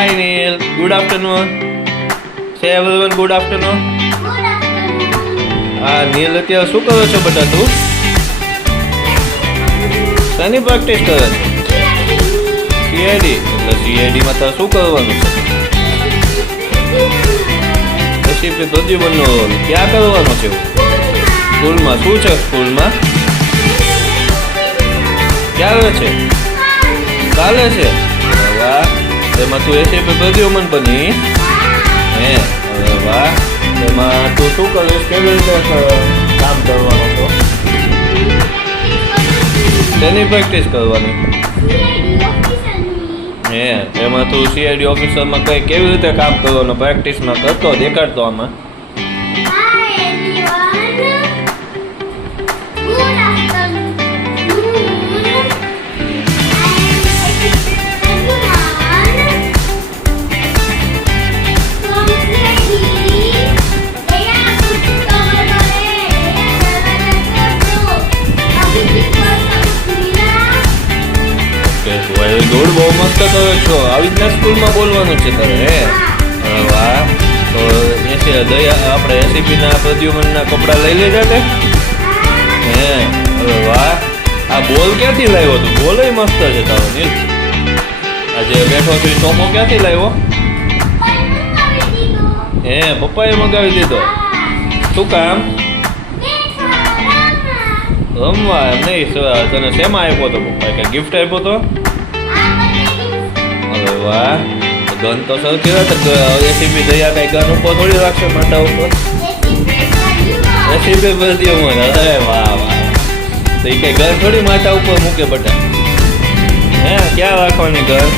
Hi Neil, good afternoon. Say everyone good afternoon. Neil અત્યારે શું કરો છો બેટા તું? શેની પ્રેક્ટિસ કરે છે? CID એટલે CID માં તારે શું કરવાનું છે? રેસીપી બધી બનવાનું. ક્યાં કરવાનું છે? સ્કૂલમાં શું છે? સ્કૂલમાં ક્યારે છે? કાલે છે. વાહ, તેમાં તું રેસીપી બધી મને બની હે. અરે વાહ, તેમાં તું શું કરીશ? કેવી રીતે કામ કરવાનું છો? તેની પ્રેક્ટિસ કરવાની હે. એમાં તું CID ઓફિસરમાં કઈ કેવી રીતે કામ કરવાનું પ્રેક્ટિસમાં કરતો દેખાડતો આમાં. વેરી ગુડ, બહુ મસ્ત કરો છો. આવી રીતના સ્કૂલમાં બોલવાનું છે તારે હે. વાહ, તો આપણે રેસીપીના પ્રદ્યુમનના કપડાં લઈ લેજા તે હે. અરે વાહ, આ બોલ ક્યાંથી લાવ્યો તું? બોલ મસ્ત છે તારો નીલ. આજે બેઠો છું સોફો ક્યાંથી લાવ્યો હે? પપ્પાએ મગાવી દીધો. શું કામ? રમવા નહીં. તને શેમાં આપ્યો હતો પપ્પાએ? કઈ ગિફ્ટ આપ્યો હતો? અરે વાહ, ગન તો સૌથી રેસીપી દયા કઈ ગન ઉપર થોડી રાખશે માથા ઉપર. રેસીપી બધી ઉમર. અરે વાહ વાહ, તો એ કઈ ગન થોડી માથા ઉપર મૂકે બટા હે? ક્યાં રાખવાની ગન?